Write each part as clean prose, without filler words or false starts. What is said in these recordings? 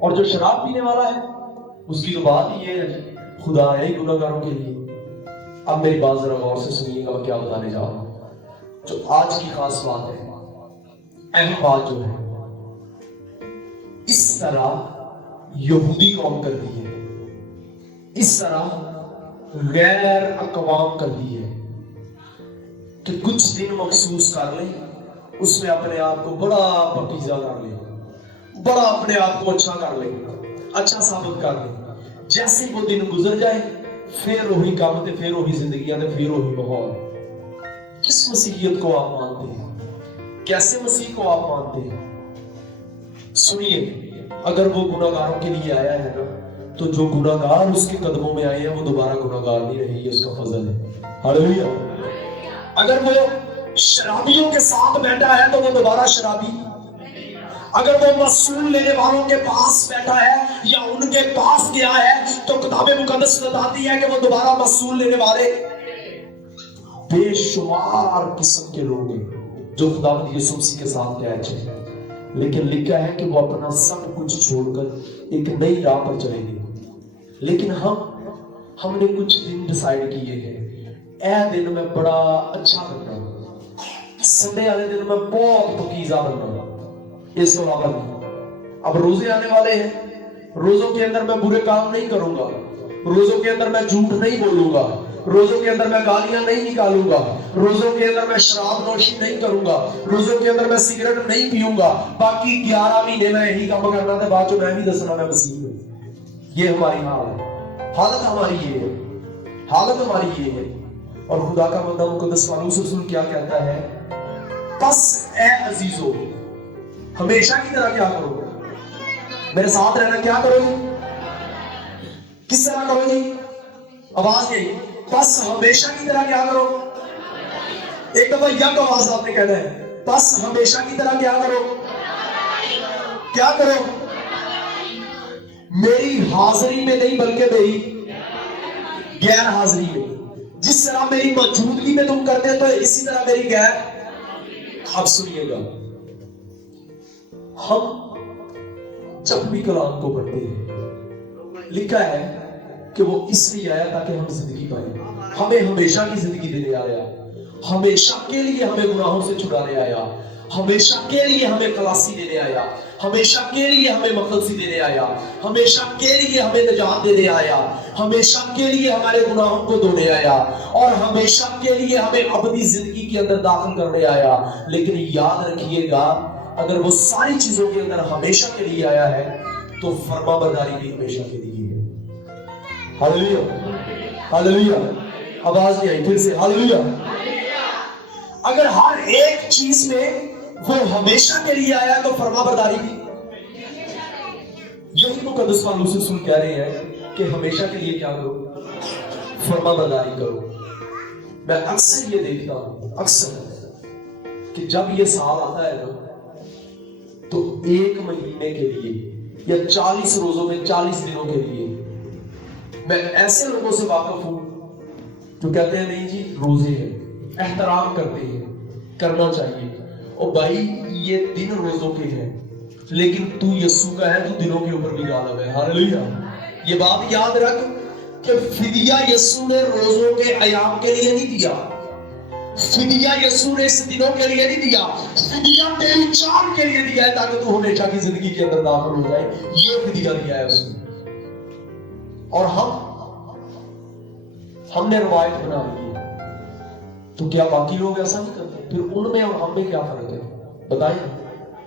اور جو شراب پینے والا ہے اس کی تو بات ہی یہ ہے، خدا ہے گناہگاروں کے لیے۔ اب میری بات ذرا غور سے سنیے گا، میں کیا بتانے جا رہا ہوں۔ جو آج کی خاص بات ہے، اہم بات جو ہے، اس طرح یہودی قوم کرتی ہے، اس طرح غیر اقوام کرتی ہے کہ کچھ دن مخصوص کر لیں، اس میں اپنے آپ کو بڑا پکیزہ کر لیں، بڑا اپنے آپ کو اچھا کر لیں، اچھا ثابت کر لیں۔ جیسے وہ دن گزر جائے پھر وہی کام تے، پھر وہی زندگیاں تے، پھر وہی ماحول۔ کس مسیحیت کو آپ مانتے ہیں؟ کیسے مسیح کو آپ مانتے ہیں؟ سنیے، اگر وہ گناہگاروں کے لیے آیا ہے نا، تو جو گناہگار اس کے قدموں میں آئے ہیں وہ دوبارہ گناہگار نہیں رہے، یہ اس کا فضل ہے۔ ہاللیلویہ۔ اگر وہ شرابیوں کے ساتھ بیٹھا ہے تو وہ دوبارہ شرابی، اگر وہ مسئول لینے والوں کے پاس بیٹھا ہے یا ان کے پاس گیا ہے تو کتاب مقدس بتاتی ہے کہ وہ دوبارہ مسئول لینے والے۔ بے شمار قسم کے لوگ ہیں جو خداوند یسوع مسیح کے ساتھ اٹیچ ہیں، لیکن لکھا ہے کہ وہ اپنا سب کچھ چھوڑ کر ایک نئی راہ پر چلے گئے۔ لیکن ہم نے کچھ دن ڈیسائیڈ کیے ہیں، اے دن میں بڑا اچھا بننا، سنڈے والے دن میں بہت پکیزہ بننا، اس کو علاوہ نہیں۔ اب روزے آنے والے ہیں، روزوں کے اندر میں برے کام نہیں کروں گا، روزوں کے اندر میں جھوٹ نہیں بولوں گا، روزوں کے اندر میں گالیاں نہیں نکالوں گا، روزوں کے اندر میں شراب نوشی نہیں کروں گا، روزوں کے اندر میں سگریٹ نہیں پیوں گا۔ باقی 11 مہینے میں یہی کام کرنا تھا، بعد میں بھی دسنا میں مسیح ہوں۔ یہ ہماری حالت ہماری یہ ہے، حالت ہماری یہ ہے۔ اور خدا کا بندہ مقدس پالوس رسول کیا کہتا ہے؟ پس اے عزیزو، ہمیشہ کی طرح کیا کرو؟ میرے ساتھ رہنا، کیا کرو گی؟ کس طرح کرو گی؟ آواز یہی، پس ہمیشہ کی طرح کیا کرو؟ ایک دفعہ یک آواز آپ نے کہنا ہے، پس ہمیشہ کی طرح کیا کرو؟ کیا کرو؟ میری حاضری میں نہیں بلکہ میری غیر حاضری میں۔ جس طرح میری موجودگی میں تم کرتے تو اسی طرح میری غیر۔ اب سنیے گا، ہم جب بھی کلام کو پڑھتے ہیں، لکھا ہے کہ وہ اس لیے آیا تاکہ ہم زندگی پائیں، ہمیں ہمیشہ کی زندگی دینے آیا، ہمیشہ کے لیے ہمیں گناہوں سے چھڑانے آیا، ہمیشہ کے لیے ہمیں خلاصی دینے آیا، ہمیشہ کے لیے ہمیں مخلصی دینے آیا، ہمیشہ کے لیے ہمیں نجات دینے آیا، ہمیشہ کے لیے ہمارے گناہوں کو دھونے آیا، اور ہمیشہ کے لیے ہمیں ابدی زندگی کے اندر داخل کرنے آیا۔ لیکن یاد رکھیے گا، اگر وہ ساری چیزوں کے اندر ہمیشہ کے لیے آیا ہے تو فرما برداری بھی ہمیشہ کے لیے ہے۔ ہاللیلویہ، ہاللیلویہ۔ آواز نہیں آئی، پھر سے ہاللیلویہ۔ اگر ہر ایک چیز میں وہ ہمیشہ کے لیے آیا تو فرما برداری بھی۔ یہی مقدس پالوس رسول کہہ رہے ہیں کہ ہمیشہ کے لیے کیا کرو؟ فرما برداری کرو۔ میں اکثر یہ دیکھتا ہوں، اکثر، کہ جب یہ سال آتا ہے نا تو 1 مہینے کے لیے یا 40 روزوں میں 40 دنوں کے لیے میں ایسے لوگوں سے واقف ہوں جو کہتے ہیں نہیں جی روزے ہیں، احترام کرتے ہیں، کرنا چاہیے۔ اور بھائی یہ دن روزوں کے ہیں، لیکن تو یسوع کا ہے، تو دنوں کے اوپر بھی غالب ہے۔ ہاللیلویہ۔ یہ بات یاد رکھ کہ فدیہ یسوع نے روزوں کے ایام کے لیے نہیں دیا، فدیہ یسوع نے اس دنوں کے لیے نہیں دیا، فدیہ تیری جان کے لیے دیا ہے تاکہ تو ہمیشہ کی زندگی کے اندر داخل ہو جائے۔ یہ فدیہ دیا ہے اس نے۔ اور ہم نے روایت بنا لی ہے، تو کیا باقی لوگ ایسا نہیں کرتے؟ پھر ان میں اور ہم میں کیا فرق ہے؟ بتائیں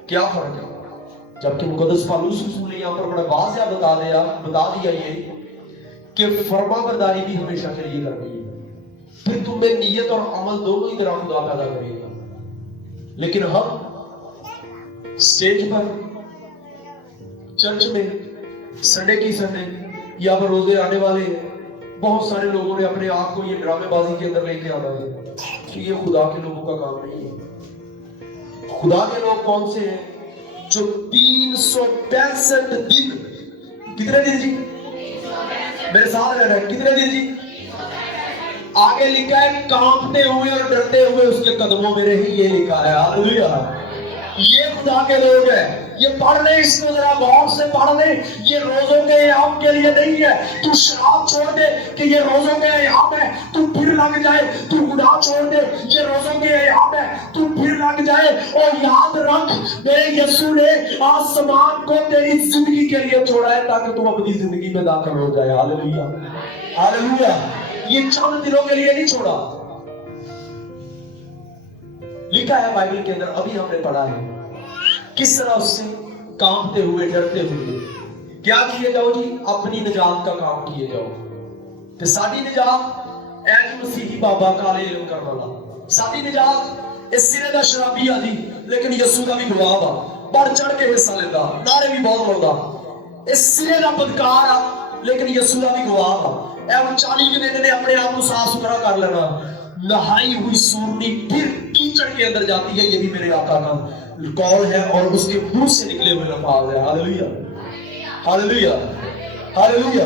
کیا فرق ہے؟ جبکہ مقدس پالوس رسول نے یہاں پر بڑا واضح بتا دیا یہ کہ فرما برداری بھی ہمیشہ کے لیے کرنی ہے۔ پھر تم میں نیت اور عمل دونوں ہی طرح خدا پیدا کرے گا۔ لیکن ہم سٹیج پر، چرچ میں، سنڈے کی سنڈے یا پر روزے آنے والے ہیں، بہت سارے لوگوں نے اپنے آپ کو یہ ڈرامے بازی کے اندر لے کے آنا ہے کہ یہ خدا کے لوگوں کا کام نہیں ہے۔ خدا کے لوگ کون سے ہیں؟ جو 365 دن، کتنے دن جی؟ میرے ساتھ رہنا ہے، کتنے دن جی؟ آگے لکھا ہے کانپتے ہوئے اور ڈرتے ہوئے اس کے قدموں میں رہی، یہ لکھا ہے۔ ہاللیلویہ۔ یہ خدا کے لوگ ہیں یہ پڑھ لے، اس کو ذرا غور سے پڑھ لے، یہ روزوں کے ایام کے لیے نہیں ہے۔ تو شراب چھوڑ دے کہ یہ روزوں کے ایام ہے، تو پھر لگ جائے۔ تو گناہ چھوڑ دے، یہ روزوں کے ایام ہے، تو پھر لگ جائے۔ اور یاد رکھ، میرے یسوع نے آسمان کو تیری زندگی کے لیے چھوڑا ہے تاکہ تم اپنی زندگی میں داخل ہو جائے۔ ہاللیلویہ، ہاللیلویہ۔ یہ چند دنوں کے لیے نہیں چھوڑا۔ لکھا ہے بائبل کے اندر، ابھی ہم نے پڑھا ہے کس طرح اس سے کانپتے ہوئے ڈرتے ہوئے کیا کیے جاؤ جی؟ اپنی نجات کا کام کیے جاؤ۔ تے ساری نجات اے جی مسیحی بابا کالے علم کرنے والا، ساری نجات اس سرے دا شرابی آدھی لیکن یسوع دا بھی گواہ دا، بڑھ چڑھ کے حصہ لیتا، نعرے بھی بہت لوگا، اس سرے دا بدکار آ لیکن یسوع دا بھی گواہ دا۔ اے 40 کے دن نے اپنے آپ کو صاف ستھرا کر لینا، نہائی ہوئی سورنی پھر کیچڑ کے اندر جاتی ہے، یہ بھی میرے آقا کا قول ہے اور اس کے منہ سے نکلے ہوئے الفاظ ہے۔ ہاللیلویہ، ہاللیلویہ، ہاللیلویہ۔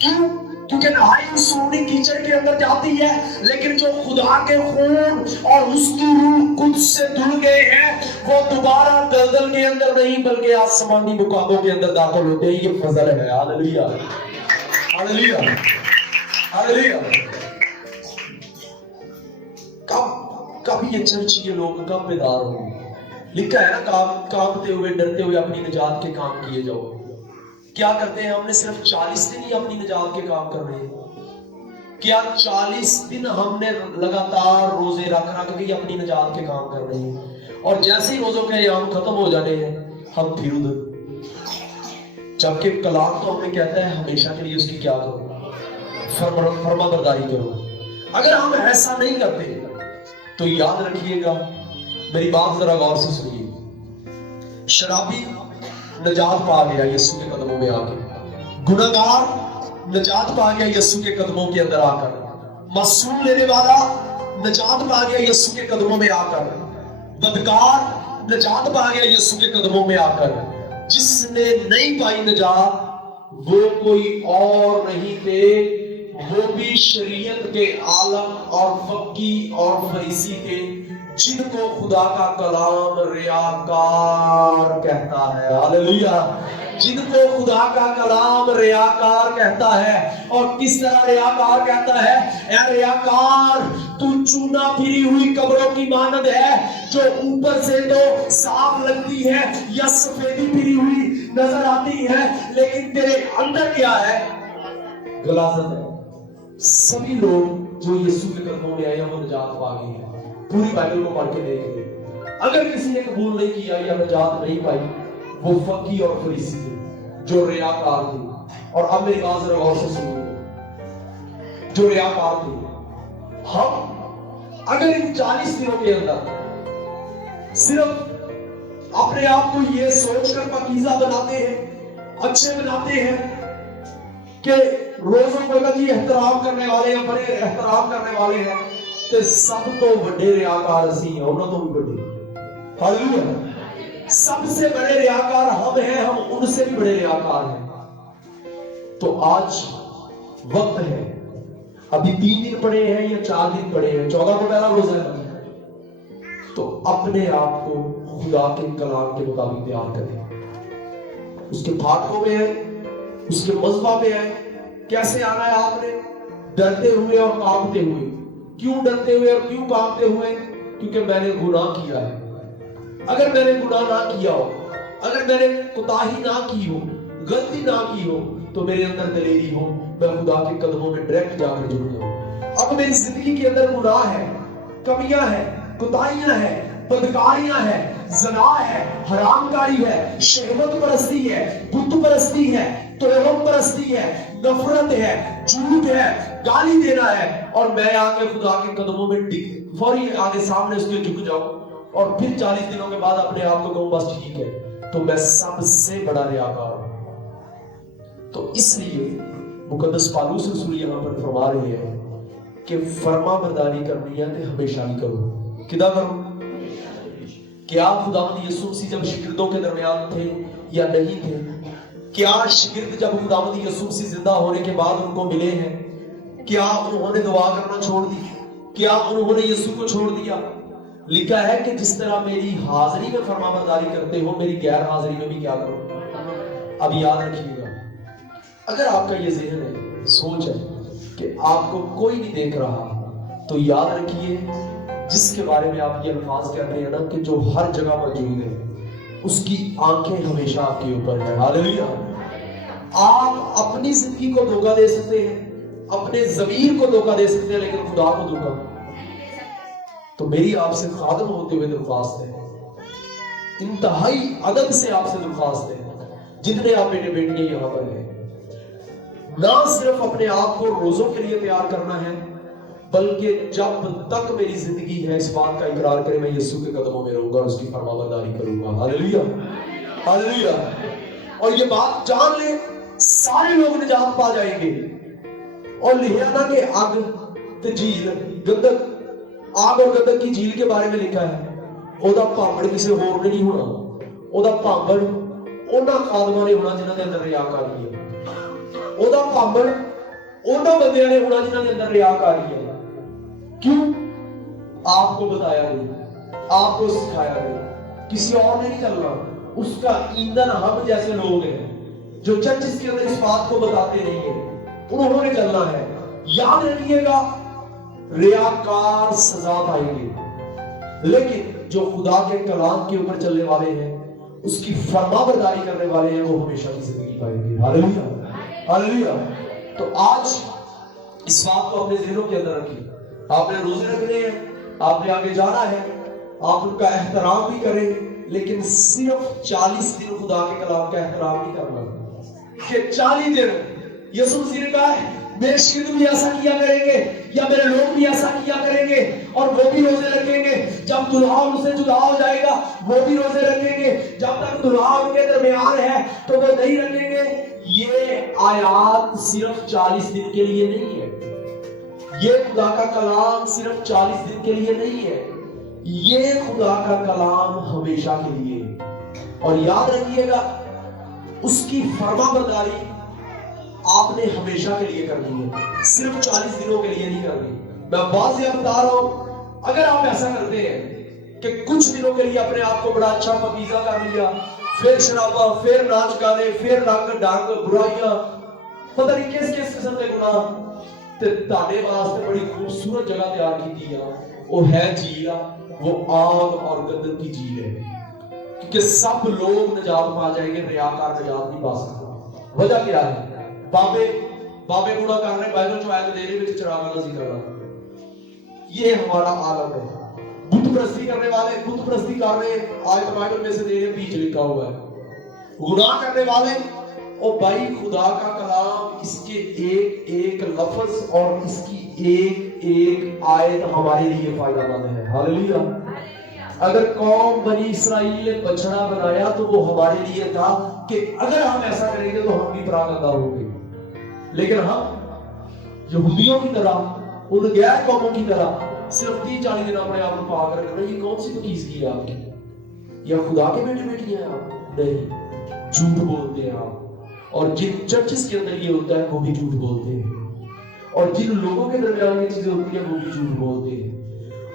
کیوں؟ کیونکہ نہائی ہوئی سورنی کیچڑ کے اندر جاتی ہے، لیکن جو خدا کے خون اور اس کی روح قدس سے دھل گئے ہیں وہ دوبارہ دلدل کے اندر نہیں بلکہ آسمانی مقاموں کے اندر داخل ہوتے ہیں۔ یہ فضل ہے۔ ہاللیلویہ، ہاللیلویہ، ہاللیلویہ۔ کب یہ چرچ کے لوگ کب بیدار ہوں گے؟ لکھا ہے نا، کانپتے ہوئے ڈرتے ہوئے اپنی نجات کے کام کیے جاؤ۔ کیا کرتے ہیں ہم نے؟ صرف 40 دن ہی اپنی نجات کے کام کر رہے ہیں؟ کیا 40 دن ہم نے لگاتار روزے رکھ کے اپنی نجات کے کام کر رہے ہیں؟ اور جیسے ہی روزوں کے ایام ختم ہو جانے ہیں ہم پھر ادھر، جبکہ کلام تو ہمیں کہتا ہے ہمیشہ کے لیے اس کی کیا کرو؟ فرما برداری کرو۔ اگر ہم ایسا نہیں کرتے تو یاد رکھیے گا، میری بات ذرا غور سے سنیے، شرابی نجات پا گیا یسوع کے قدموں میں آ کے، گناہگار نجات پا گیا یسوع کے قدموں کے اندر آ کر، معصوم لینے والا نجات پا گیا یسوع کے قدموں میں آ کر، بدکار نجات پا گیا یسوع کے قدموں میں آ کر۔ جس نے نہیں پائی نجات وہ کوئی اور نہیں تھے، وہ بھی شریعت کے عالم اور فقی اور فریسی تھے، جن کو خدا کا کلام ریاکار کہتا ہے۔ ہاللیلویہ، جن کو خدا کا کلام ریاکار کہتا ہے۔ اور کس طرح ریاکار کہتا ہے؟ اے ریاکار، تو چونا پھری ہوئی قبروں کی مانند ہے، جو اوپر سے تو صاف لگتی ہے یا سفیدی پھری ہوئی نظر آتی ہے، لیکن تیرے اندر کیا ہے؟ غلاظت ہے۔ سبھی لوگ جو یسوع کے قدموں میں آئے ہیں وہ نجات پا گئے ہیں۔ پوری بائبل کو پڑھ کے دیکھیں، اگر کسی نے قبول نہیں کیا یا نجات نہیں پائی، وہ فقی اور فریسی تھے جو ریاکار تھے۔ اور اب میری بات ذرا غور سے سنیے، جو ریاکار تھے، ہم اگر ان 40 دنوں کے اندر صرف اپنے آپ کو یہ سوچ کر پاکیزہ بناتے ہیں، اچھے بناتے ہیں کہ روزوں کو جی احترام کرنے والے ہیں، بڑے احترام کرنے والے ہیں، تے سب تو بڑے ریاکار اسی ہیں، انہوں تو بھی بڑے۔ ہاللیلویہ، سب سے بڑے ریاکار ہم ہیں، ہم ان سے بھی بڑے ریاکار ہیں۔ تو آج وقت ہے، ابھی 3 دن پڑے ہیں یا 4 دن پڑے ہیں، 14 کو پہلا روزہ ہے، تو اپنے آپ کو خدا کے کلام کے مطابق تیار کریں۔ اس کے پھاٹکوں میں ہے، اس کے مذبح پہ ہے۔ کیسے آنا ہے آپ نے؟ ڈرتے ہوئے اور کانپتے ہوئے۔ کیوں ڈرتے ہوئے اور کیوں کانپتے ہوئے؟ کیونکہ میں نے گناہ کیا ہے۔ اگر میں نے گناہ نہ کیا ہو، اگر میں نے کوتاہی نہ کی ہو، غلطی نہ کی ہو، تو میرے اندر دلیری ہو، میں خدا کے قدموں میں ڈائریکٹ جا کر جڑ جاؤں۔ اب میری زندگی کے اندر گناہ ہے، کمیاں ہیں، کوتاہیاں ہیں، بدکاریاں ہیں، زنا ہے، حرام کاری ہے، شہوت پرستی ہے، بت پرستی ہے، توہم پرستی ہے، نفرت ہے، جھوٹ ہے، گالی دینا ہے، اور میں آگے خدا کے قدموں میں فوری آگے سامنے اس کے جھک جاؤں اور پھر 40 دنوں کے بعد اپنے آپ کو کہوں بس ٹھیک ہے، تو میں سب سے بڑا ریاکار ہوں۔ تو اس لیے مقدس پالوس رسول یہاں پر فرما رہے ہیں کہ فرما برداری کرنی ہے تو ہمیشہ نہیں کرو۔ کدا کرو؟ کیا خداوند یسوع مسیح جب شاگردوں کے درمیان تھے یا نہیں تھے؟ کیا شاگرد جب خداوند یسوع مسیح زندہ ہونے کے بعد ان کو ملے ہیں، کیا انہوں نے دعا کرنا چھوڑ دی؟ کیا انہوں نے یسوع کو چھوڑ دیا؟ لکھا ہے کہ جس طرح میری حاضری میں فرما برداری کرتے ہو میری غیر حاضری میں بھی کیا کرو. اب یاد رکھیے گا اگر آپ کا یہ ذہن ہے سوچ ہے کہ آپ کو کوئی نہیں دیکھ رہا تو یاد رکھیے جس کے بارے میں آپ یہ الفاظ کہتے ہیں نا کہ جو ہر جگہ موجود ہے اس کی آنکھیں ہمیشہ آپ کے اوپر ہے. ہاللیلویا. آپ اپنی زندگی کو دھوکہ دے سکتے ہیں اپنے ضمیر کو دھوکہ دے سکتے ہیں لیکن خدا کو دھوکہ. تو میری آپ سے خادم ہوتے ہوئے درخواست ہے انتہائی ادب سے آپ سے درخواست ہے جتنے آپ میرے بیٹے یہاں پر ہیں نہ صرف اپنے آپ کو روزوں کے لیے تیار کرنا ہے بلکہ جب تک میری زندگی ہے اس بات کا اقرار کرے میں یسوع کے قدموں میں رہوں گا اور اس کی فرما برداری کروں گا. ہاللیلویا ہاللیلویا. اور یہ بات جان لیں سارے لوگ نجات پا جائیں گے. اور لہیانہ کے آگ جھیل گندک آگ اور گندک کی جھیل کے بارے میں لکھا ہے اودا پامڑ کسی اور نے نہیں ہونا. اودا پامڑ اونا خادمہ نے ہونا جنہاں دے اندر ریاکاری ہے. اودا پامڑ اونا بندیاں نے ہونا جنہاں دے اندر ریاکاری ہے. کیوں؟ آپ کو بتایا گیا آپ کو سکھایا گیا کسی اور نے نہیں چلنا. اس کا ایندھن ہم جیسے لوگ ہیں جو چرچز کے اندر اس بات کو بتاتے نہیں ہیں انہوں نے چلنا ہے. یاد رکھیے گا ریاکار سزا پائیں گے لیکن جو خدا کے کلام کے اوپر چلنے والے ہیں اس کی فرما برداری کرنے والے ہیں وہ ہمیشہ کی زندگی پائیں گے. ہاللیلویا ہاللیلویا. تو آج اس بات کو اپنے ذہنوں کے اندر رکھیں. آپ نے روزے رکھنے ہیں آپ نے آگے جانا ہے آپ ان کا احترام بھی کریں لیکن صرف 40 دن خدا کے کلام کا احترام نہیں کرنا کہ 40 دن یسوع مسیح نے کہا ہے میرے شگرد بھی ایسا کیا کریں گے یا میرے لوگ بھی ایسا کیا کریں گے اور وہ بھی روزے رکھیں گے. جب دلہا ان سے جدا ہو جائے گا وہ بھی روزے رکھیں گے. جب تک دلہا ان کے درمیان ہے تو وہ نہیں رکھیں گے. یہ آیات صرف 40 دن کے لیے نہیں ہے. یہ خدا کا کلام صرف 40 دن کے لیے نہیں ہے. یہ خدا کا کلام ہمیشہ کے لیے ہے. اور یاد رکھیے گا اس کی فرما برداری آپ نے ہمیشہ کے لیے کرنی ہے صرف 40 دنوں کے لیے نہیں کرنی. میں بات سے بتا رہا ہوں اگر آپ ایسا کرتے ہیں کہ کچھ دنوں کے لیے اپنے آپ کو بڑا اچھا پکیزہ کر لیا پھر شرابہ پھر ناچ گانے پھر رنگ ڈھنگ برائیاں پتہ نہیں کس کس قسم کے گناہ تے تاڑے واسطے بڑی خوبصورت جگہ تیار کی دیا وہ ہے جھیل وہ آگ اور گندک کی جھیل ہے کیونکہ سب لوگ نجات پا جائیں گے ریاکار نجات نہیں پا سکتے. وجہ کیا ہے؟ بابے کوڑا کر رہے بائبل جو آیت دے رہے وچ چراغاں دا ذکر ہے. یہ ہمارا عالم ہے. بت پرستی کرنے والے بت پرستی کر رہے آیت بائبل میں سے دے رہے بیچ لکھا ہوا ہے. گناہ کرنے والے او بھائی خدا کا کلام اس کے ایک ایک لفظ اور اس کی ایک ایک آیت ہمارے لیے فائدہ مند ہے. ہاللیلویا. اگر قوم بنی اسرائیل نے بچڑا بنایا تو وہ ہمارے لیے تھا کہ اگر ہم ایسا کریں گے تو ہم بھی پراگندہ ہوں گے. لیکن ہم یہودیوں کی طرح ان غیر قوموں کی طرح صرف 30-40 دن اپنے آپ کو پاک رکھنا یہ کون سی تکیز کی ہے آپ کی؟ یا خدا کے بیٹے بیٹی ہیں آپ؟ نہیں, جھوٹ بولتے ہیں آپ. اور جن چرچز کے اندر یہ ہوتا ہے وہ بھی جھوٹ بولتے ہیں اور جن لوگوں کے درمیان یہ چیزیں ہوتی ہیں وہ بھی جھوٹ بولتے ہیں.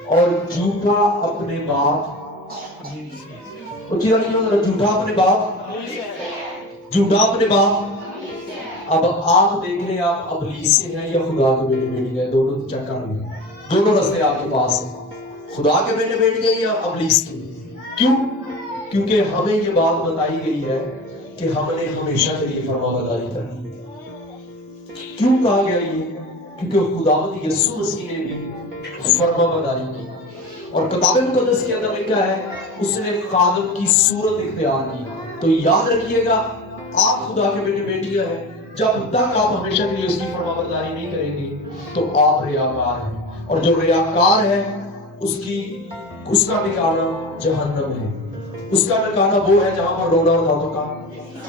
اور جھوٹا اپنے باپ وہ چیزیں نہیں ہوتا جھوٹا اپنے باپ جھوٹا اپنے باپ. اب آپ دیکھ لیں آپ ابلیس سے ہیں یا خدا کے بیٹے بیٹی ہیں دونوں چیک کر لیں. دونوں رستے آپ کے پاس ہیں خدا کے بیٹے بیٹی ہیں یا ابلیس کے. کیوں؟ کیونکہ ہمیں یہ بات بتائی گئی ہے کہ ہم نے ہمیشہ کے لیے فرما برداری کرنی ہے. کیوں کہا گیا یہ؟ کیونکہ خداوند یسوع مسیح نے بھی فرما برداری کی اور کتاب مقدس کے اندر لکھا ہے اس نے خادم کی صورت اختیار کی. تو یاد رکھیے گا آپ خدا کے بیٹے بیٹیاں ہیں جب تک آپ ہمیشہ کے لیے اس کی فرما برداری نہیں کریں گے تو آپ ریاکار ہیں اور جو ریاکار ہے اس کا ٹھکانہ جہنم ہے. اس کا ٹھکانہ وہ ہے جہاں پر رونا اور دانتوں کا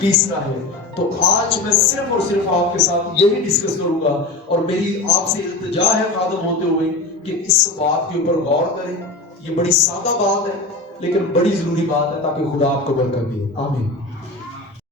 پیسنا ہے. تو آج میں صرف اور صرف آپ کے ساتھ یہی ڈسکس کروں گا اور میری آپ سے التجا ہے خادم ہوتے ہوئے کہ اس بات کے اوپر غور کریں. یہ بڑی سادہ بات ہے لیکن بڑی ضروری بات ہے تاکہ خدا آپ کو برکت دے. آمین.